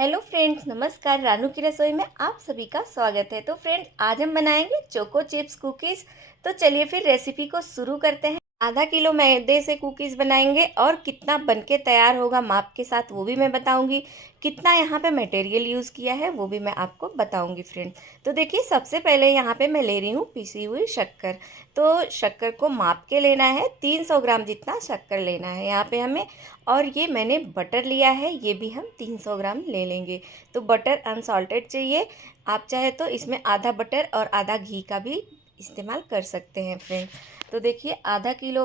Hello friends, नमस्कार। रानू की रसोई में आप सभी का स्वागत है। तो फ्रेंड्स, आज हम बनाएंगे चोको चिप्स कुकीज़। तो चलिए फिर रेसिपी को शुरू करते हैं। आधा किलो मैदे से कुकीज़ बनाएंगे और कितना बनके तैयार होगा माप के साथ वो भी मैं बताऊंगी। कितना यहाँ पे मटेरियल यूज़ किया है वो भी मैं आपको बताऊंगी फ्रेंड्स। तो देखिए, सबसे पहले यहाँ पे मैं ले रही हूँ पिसी हुई शक्कर। तो शक्कर को माप के लेना है, 300 ग्राम जितना शक्कर लेना है यहाँ पे हमें। और ये मैंने बटर लिया है, ये भी हम 300 ग्राम ले लेंगे। तो बटर अनसॉल्टेड चाहिए। आप चाहे तो इसमें आधा बटर और आधा घी का भी इस्तेमाल कर सकते हैं फ्रेंड। तो देखिए, आधा किलो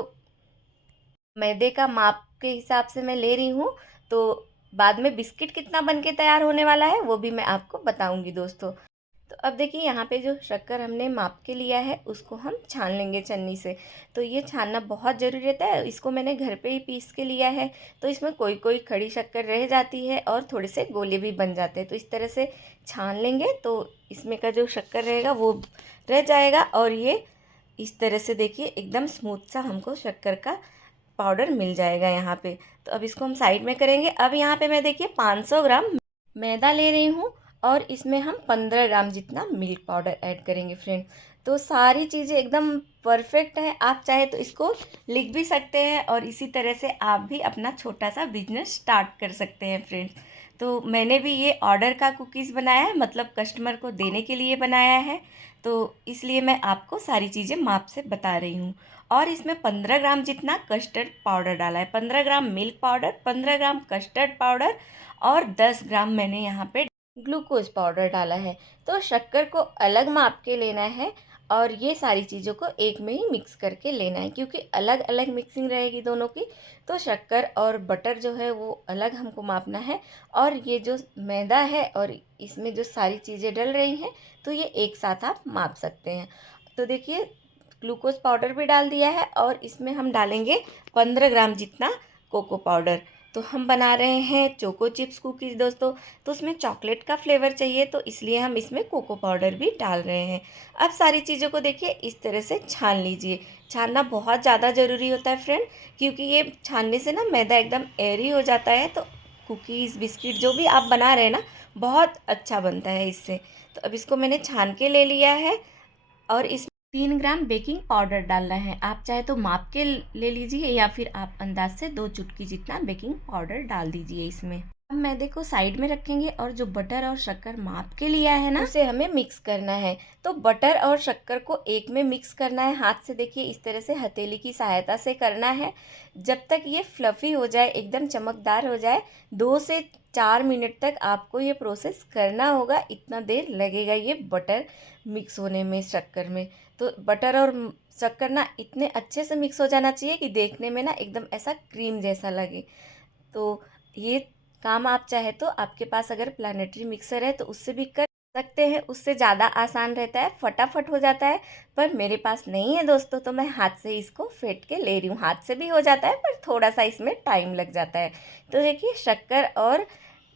मैदे का माप के हिसाब से मैं ले रही हूँ। तो बाद में बिस्किट कितना बन के तैयार होने वाला है वो भी मैं आपको बताऊंगी दोस्तों। तो अब देखिए, यहाँ पे जो शक्कर हमने माप के लिया है उसको हम छान लेंगे छन्नी से। तो ये छानना बहुत ज़रूरी रहता है। इसको मैंने घर पे ही पीस के लिया है। तो इसमें कोई कोई खड़ी शक्कर रह जाती है और थोड़े से गोले भी बन जाते हैं। तो इस तरह से छान लेंगे तो इसमें का जो शक्कर रहेगा वो रह जाएगा। और ये इस तरह से देखिए, एकदम स्मूथ सा हमको शक्कर का पाउडर मिल जाएगा यहाँ पे। तो अब इसको हम साइड में करेंगे। अब यहाँ पे मैं देखिए 500 ग्राम मैदा ले रही हूँ और इसमें हम 15 ग्राम जितना मिल्क पाउडर ऐड करेंगे फ्रेंड। तो सारी चीज़ें एकदम परफेक्ट है। आप चाहे तो इसको लिख भी सकते हैं और इसी तरह से आप भी अपना छोटा सा बिजनेस स्टार्ट कर सकते हैं फ्रेंड्स। तो मैंने भी ये ऑर्डर का कुकीज़ बनाया है, मतलब कस्टमर को देने के लिए बनाया है। तो इसलिए मैं आपको सारी चीज़ें माप से बता रही हूँ। और इसमें 15 ग्राम जितना कस्टर्ड पाउडर डाला है, 15 ग्राम मिल्क पाउडर, 15 ग्राम कस्टर्ड पाउडर और 10 ग्राम मैंने यहाँ पे ग्लूकोज पाउडर डाला है। तो शक्कर को अलग माप के लेना है और ये सारी चीज़ों को एक में ही मिक्स करके लेना है, क्योंकि अलग अलग मिक्सिंग रहेगी दोनों की। तो शक्कर और बटर जो है वो अलग हमको मापना है। और ये जो मैदा है और इसमें जो सारी चीज़ें डल रही हैं तो ये एक साथ आप माप सकते हैं। तो देखिए, ग्लूकोज पाउडर भी डाल दिया है और इसमें हम डालेंगे 15 ग्राम जितना कोको पाउडर। तो हम बना रहे हैं चोको चिप्स कुकीज़ दोस्तों। तो उसमें चॉकलेट का फ्लेवर चाहिए, तो इसलिए हम इसमें कोको पाउडर भी डाल रहे हैं। अब सारी चीज़ों को देखिए इस तरह से छान लीजिए। छानना बहुत ज़्यादा ज़रूरी होता है फ्रेंड, क्योंकि ये छानने से ना मैदा एकदम एयरी हो जाता है। तो कुकीज़ बिस्किट जो भी आप बना रहे हैं ना, बहुत अच्छा बनता है इससे। तो अब इसको मैंने छान के ले लिया है और इस 3 ग्राम बेकिंग पाउडर डालना है। आप चाहे तो माप के ले लीजिए या फिर आप अंदाज से 2 चुटकी जितना बेकिंग पाउडर डाल दीजिए इसमें। अब मैदे को साइड में रखेंगे और जो बटर और शक्कर माप के लिया है ना, उसे हमें मिक्स करना है। तो बटर और शक्कर को एक में मिक्स करना है हाथ से। देखिए, इस तरह से हथेली की सहायता से करना है जब तक ये फ्लफ़ी हो जाए, एकदम चमकदार हो जाए। 2 से 4 मिनट तक आपको ये प्रोसेस करना होगा। इतना देर लगेगा ये बटर मिक्स होने में शक्कर में। तो बटर और शक्कर ना इतने अच्छे से मिक्स हो जाना चाहिए कि देखने में ना एकदम ऐसा क्रीम जैसा लगे। तो ये काम आप चाहे तो आपके पास अगर प्लानेटरी मिक्सर है तो उससे भी कर सकते हैं, उससे ज़्यादा आसान रहता है, फटाफट हो जाता है। पर मेरे पास नहीं है दोस्तों, तो मैं हाथ से इसको फेंट के ले रही हूँ। हाथ से भी हो जाता है पर थोड़ा सा इसमें टाइम लग जाता है। तो देखिए, शक्कर और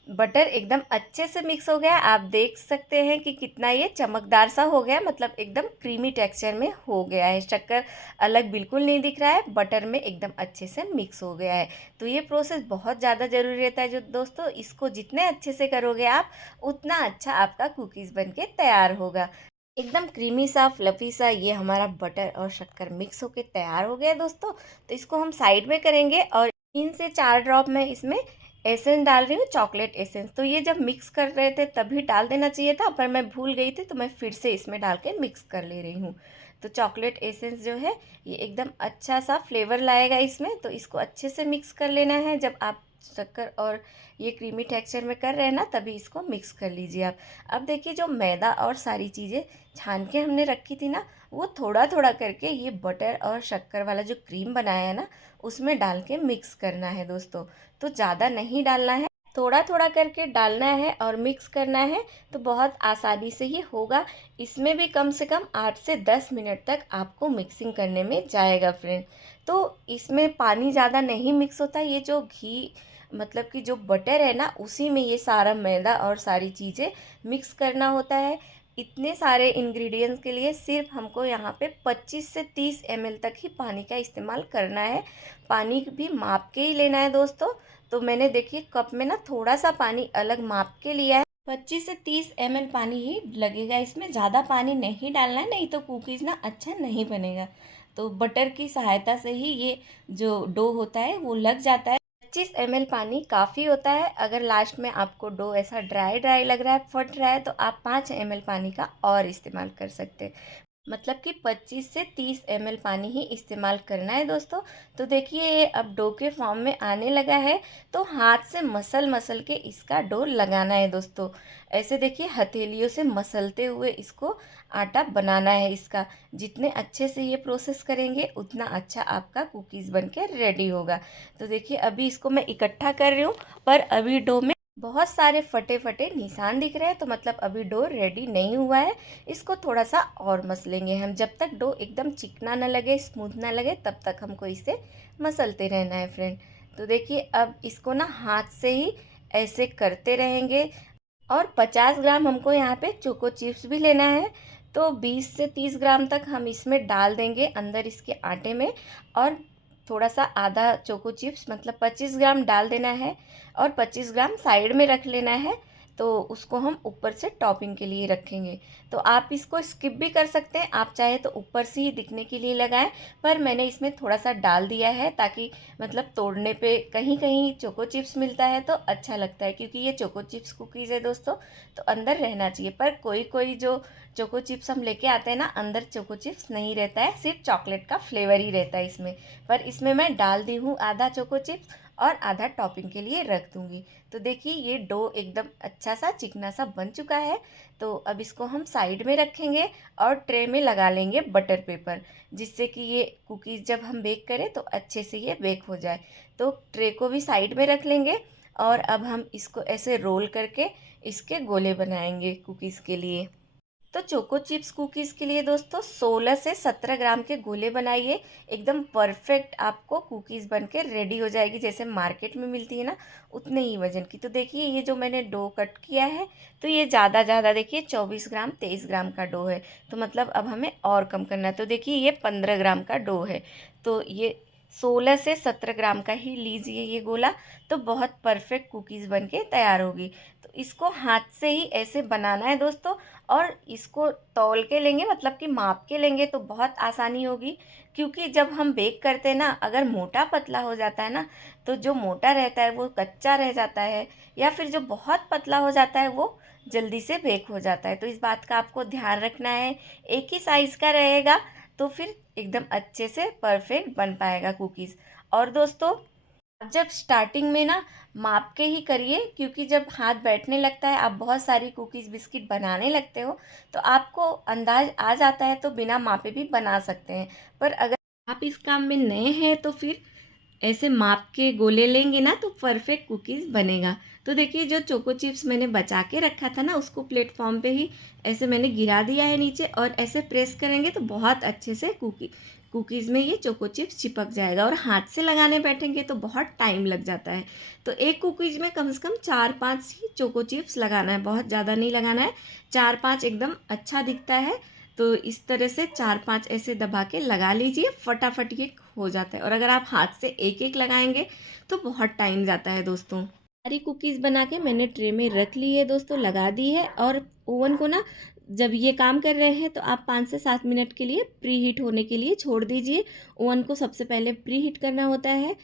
बटर एकदम अच्छे से मिक्स हो गया। आप देख सकते हैं कि कितना ये चमकदार सा हो गया, मतलब एकदम क्रीमी टेक्सचर में हो गया है। शक्कर अलग बिल्कुल नहीं दिख रहा है, बटर में एकदम अच्छे से मिक्स हो गया है। तो ये प्रोसेस बहुत ज़्यादा ज़रूरी रहता है जो दोस्तों, इसको जितने अच्छे से करोगे आप, उतना अच्छा आपका कुकीज़ बन के तैयार होगा। एकदम क्रीमी सा फ्लफ़ी सा ये हमारा बटर और शक्कर मिक्स होके तैयार हो गया है दोस्तों। तो इसको हम साइड में करेंगे और 3 से 4 ड्रॉप में इसमें एसेंस डाल रही हूँ, चॉकलेट एसेंस। तो ये जब मिक्स कर रहे थे तभी डाल देना चाहिए था, पर मैं भूल गई थी तो मैं फिर से इसमें डाल के मिक्स कर ले रही हूँ। तो चॉकलेट एसेंस जो है ये एकदम अच्छा सा फ्लेवर लाएगा इसमें। तो इसको अच्छे से मिक्स कर लेना है। जब आप शक्कर और ये क्रीमी टेक्सचर में कर रहे हैं ना, तभी इसको मिक्स कर लीजिए आप। अब देखिए, जो मैदा और सारी चीज़ें छान के हमने रखी थी ना, वो थोड़ा थोड़ा करके ये बटर और शक्कर वाला जो क्रीम बनाया है ना, उसमें डाल के मिक्स करना है दोस्तों। तो ज़्यादा नहीं डालना है, थोड़ा थोड़ा करके डालना है और मिक्स करना है। तो बहुत आसानी से ये होगा। इसमें भी कम से कम 8 से 10 मिनट तक आपको मिक्सिंग करने में जाएगा फ्रेंड। तो इसमें पानी ज़्यादा नहीं मिक्स होता। ये जो घी, मतलब कि जो बटर है ना, उसी में ये सारा मैदा और सारी चीज़ें मिक्स करना होता है। इतने सारे इंग्रेडिएंट्स के लिए सिर्फ हमको यहाँ पे 25 से 30 ml तक ही पानी का इस्तेमाल करना है। पानी भी माप के ही लेना है दोस्तों। तो मैंने देखिए कप में ना थोड़ा सा पानी अलग माप के लिया है। 25 से 30 ml पानी ही लगेगा इसमें, ज़्यादा पानी नहीं डालना है, नहीं तो कुकीज़ ना अच्छा नहीं बनेगा। तो बटर की सहायता से ही ये जो डो होता है वो लग जाता है। 25 ml पानी काफ़ी होता है। अगर लास्ट में आपको डो ऐसा ड्राई ड्राई लग रहा है, फट रहा है, तो आप 5 ml पानी का और इस्तेमाल कर सकते हैं। मतलब कि 25 से 30 ml पानी ही इस्तेमाल करना है दोस्तों। तो देखिए ये अब डो के फॉर्म में आने लगा है, तो हाथ से मसल मसल के इसका डो लगाना है दोस्तों। ऐसे देखिए हथेलियों से मसलते हुए इसको आटा बनाना है इसका। जितने अच्छे से ये प्रोसेस करेंगे उतना अच्छा आपका कुकीज़ बन के रेडी होगा। तो देखिए अभी इसको मैं इकट्ठा कर रही हूँ, पर अभी डो में बहुत सारे फटे फटे निशान दिख रहे हैं, तो मतलब अभी डो रेडी नहीं हुआ है। इसको थोड़ा सा और मसलेंगे हम, जब तक डो एकदम चिकना ना लगे, स्मूथ ना लगे, तब तक हमको इसे मसलते रहना है फ्रेंड। तो देखिए अब इसको ना हाथ से ही ऐसे करते रहेंगे। और 50 ग्राम हमको यहाँ पे चोको चिप्स भी लेना है। तो 20 से 30 ग्राम तक हम इसमें डाल देंगे अंदर इसके आटे में। और थोड़ा सा आधा चोको चिप्स मतलब 25 ग्राम डाल देना है, और 25 ग्राम साइड में रख लेना है। तो उसको हम ऊपर से टॉपिंग के लिए रखेंगे। तो आप इसको स्किप भी कर सकते हैं, आप चाहे तो ऊपर से ही दिखने के लिए लगाएं, पर मैंने इसमें थोड़ा सा डाल दिया है ताकि मतलब तोड़ने पे कहीं कहीं चोको चिप्स मिलता है तो अच्छा लगता है, क्योंकि ये चोको चिप्स कुकीज़ है दोस्तों, तो अंदर रहना चाहिए। पर कोई कोई जो चोको चिप्स हम लेके आते हैं ना, अंदर चोको चिप्स नहीं रहता है, सिर्फ चॉकलेट का फ्लेवर ही रहता है इसमें। पर इसमें मैं डाल दी हूँ आधा चोको चिप्स और आधा टॉपिंग के लिए रख दूँगी। तो देखिए ये डो एकदम अच्छा सा चिकना सा बन चुका है। तो अब इसको हम साइड में रखेंगे और ट्रे में लगा लेंगे बटर पेपर, जिससे कि ये कुकीज़ जब हम बेक करें तो अच्छे से ये बेक हो जाए। तो ट्रे को भी साइड में रख लेंगे, और अब हम इसको ऐसे रोल करके इसके गोले बनाएंगे कुकीज़ के लिए। तो चोको चिप्स कुकीज़ के लिए दोस्तों 16 से 17 ग्राम के गोले बनाइए। एकदम परफेक्ट आपको कुकीज़ बन के रेडी हो जाएगी, जैसे मार्केट में मिलती है ना, उतने ही वजन की। तो देखिए ये जो मैंने डो कट किया है, तो ये ज़्यादा देखिए 24 ग्राम 23 ग्राम का डो है। तो मतलब अब हमें और कम करना है। तो देखिए ये 15 ग्राम का डो है। तो ये 16 से 17 ग्राम का ही लीजिए ये गोला, तो बहुत परफेक्ट कुकीज़ बन के तैयार होगी। तो इसको हाथ से ही ऐसे बनाना है दोस्तों, और इसको तौल के लेंगे, मतलब कि माप के लेंगे तो बहुत आसानी होगी। क्योंकि जब हम बेक करते हैं ना, अगर मोटा पतला हो जाता है ना, तो जो मोटा रहता है वो कच्चा रह जाता है, या फिर जो बहुत पतला हो जाता है वो जल्दी से बेक हो जाता है। तो इस बात का आपको ध्यान रखना है। एक ही साइज़ का रहेगा तो फिर एकदम अच्छे से परफेक्ट बन पाएगा कुकीज़। और दोस्तों आप जब स्टार्टिंग में ना माप के ही करिए, क्योंकि जब हाथ बैठने लगता है, आप बहुत सारी कुकीज़ बिस्किट बनाने लगते हो, तो आपको अंदाज आ जाता है, तो बिना मापे भी बना सकते हैं। पर अगर आप इस काम में नए हैं तो फिर ऐसे माप के गोले लेंगे ना, तो परफेक्ट कुकीज़ बनेगा। तो देखिए जो चोको चिप्स मैंने बचा के रखा था ना, उसको प्लेटफॉर्म पे ही ऐसे मैंने गिरा दिया है नीचे, और ऐसे प्रेस करेंगे तो बहुत अच्छे से कुकीज़ में ये चोको चिप्स चिपक जाएगा। और हाथ से लगाने बैठेंगे तो बहुत टाइम लग जाता है। तो एक कुकीज़ में कम से कम 4-5 ही चोको चिप्स लगाना है, बहुत ज़्यादा नहीं लगाना है। 4-5 एकदम अच्छा दिखता है। तो इस तरह से 4-5 ऐसे दबा के लगा लीजिए, फटाफट ये हो जाता है। और अगर आप हाथ से एक एक लगाएंगे तो बहुत टाइम जाता है दोस्तों। सारी कुकीज़ बना के मैंने ट्रे में रख ली है दोस्तों, लगा दी है। और ओवन को ना जब ये काम कर रहे हैं तो आप 5 से 7 मिनट के लिए प्री हीट होने के लिए छोड़ दीजिए। ओवन को सबसे पहले प्री हीट करना होता है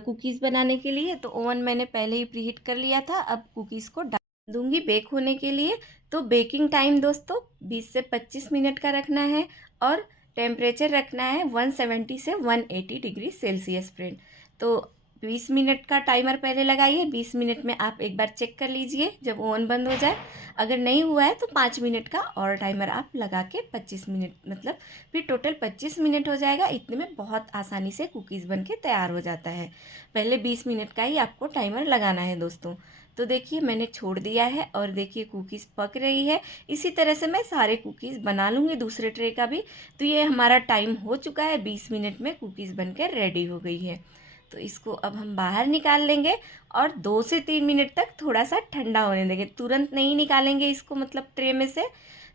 कुकीज़ बनाने के लिए। तो ओवन मैंने पहले ही प्री हीट कर लिया था। अब कुकीज़ को डाल दूंगी बेक होने के लिए। तो बेकिंग टाइम दोस्तों 20 से 25 मिनट का रखना है, और टेम्परेचर रखना है 170 से 180 डिग्री सेल्सियस फ्रेंड। तो 20 मिनट का टाइमर पहले लगाइए, 20 मिनट में आप एक बार चेक कर लीजिए जब ओवन बंद हो जाए। अगर नहीं हुआ है तो 5 मिनट का और टाइमर आप लगा के 25 मिनट, मतलब फिर टोटल 25 मिनट हो जाएगा। इतने में बहुत आसानी से कुकीज़ बन के तैयार हो जाता है। पहले 20 मिनट का ही आपको टाइमर लगाना है दोस्तों। तो देखिए मैंने छोड़ दिया है, और देखिए कुकीज़ पक रही है। इसी तरह से मैं सारे कुकीज़ बना लूँगी दूसरे ट्रे का भी। तो ये हमारा टाइम हो चुका है, 20 मिनट में कुकीज़ बनकर रेडी हो गई है। तो इसको अब हम बाहर निकाल लेंगे, और 2 से 3 मिनट तक थोड़ा सा ठंडा होने देंगे। तुरंत नहीं निकालेंगे इसको, मतलब ट्रे में से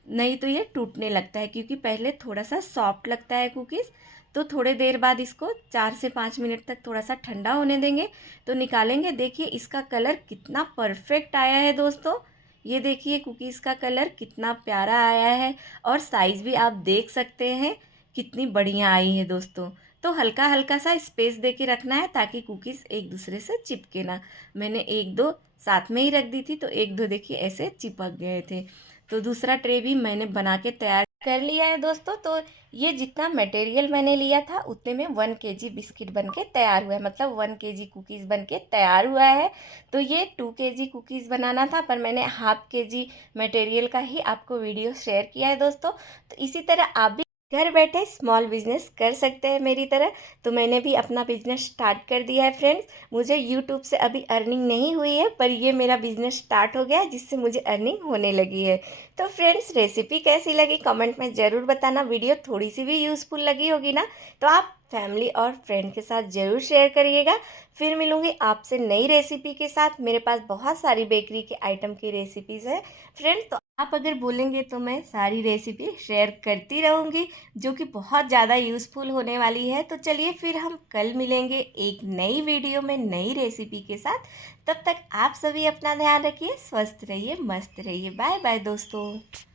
नहीं तो ये टूटने लगता है, क्योंकि पहले थोड़ा सा सॉफ्ट लगता है कुकीज़। तो थोड़े देर बाद इसको 4 से 5 मिनट तक थोड़ा सा ठंडा होने देंगे, तो निकालेंगे। देखिए इसका कलर कितना परफेक्ट आया है दोस्तों। ये देखिए कुकीज़ का कलर कितना प्यारा आया है, और साइज़ भी आप देख सकते हैं कितनी बढ़िया आई है दोस्तों। तो हल्का हल्का सा स्पेस दे के रखना है ताकि कुकीज़ एक दूसरे से चिपके ना। मैंने एक दो साथ में ही रख दी थी, तो एक दो देखिए ऐसे चिपक गए थे। तो दूसरा ट्रे भी मैंने बना के तैयार कर लिया है दोस्तों। तो ये जितना मटेरियल मैंने लिया था उतने में 1 केजी बिस्किट बन के तैयार हुआ है, मतलब 1 केजी कुकीज़ बन के तैयार हुआ है। तो ये 2 केजी कुकीज़ बनाना था, पर मैंने हाफ केजी मटेरियल का ही आपको वीडियो शेयर किया है दोस्तों। तो इसी तरह आप भी घर बैठे स्मॉल बिजनेस कर सकते हैं मेरी तरह। तो मैंने भी अपना बिजनेस स्टार्ट कर दिया है फ्रेंड्स। मुझे यूट्यूब से अभी अर्निंग नहीं हुई है, पर ये मेरा बिजनेस स्टार्ट हो गया है जिससे मुझे अर्निंग होने लगी है। तो फ्रेंड्स रेसिपी कैसी लगी कमेंट में ज़रूर बताना। वीडियो थोड़ी सी भी यूज़फुल लगी होगी ना, तो आप फैमिली और फ्रेंड के साथ ज़रूर शेयर करिएगा। फिर मिलूँगी आपसे नई रेसिपी के साथ। मेरे पास बहुत सारी बेकरी के आइटम की रेसिपीज़ है फ्रेंड्स, तो आप अगर बोलेंगे तो मैं सारी रेसिपी शेयर करती रहूँगी, जो कि बहुत ज़्यादा यूज़फुल होने वाली है। तो चलिए फिर हम कल मिलेंगे एक नई वीडियो में नई रेसिपी के साथ। तब तक आप सभी अपना ध्यान रखिए, स्वस्थ रहिए, मस्त रहिए। बाय बाय दोस्तों।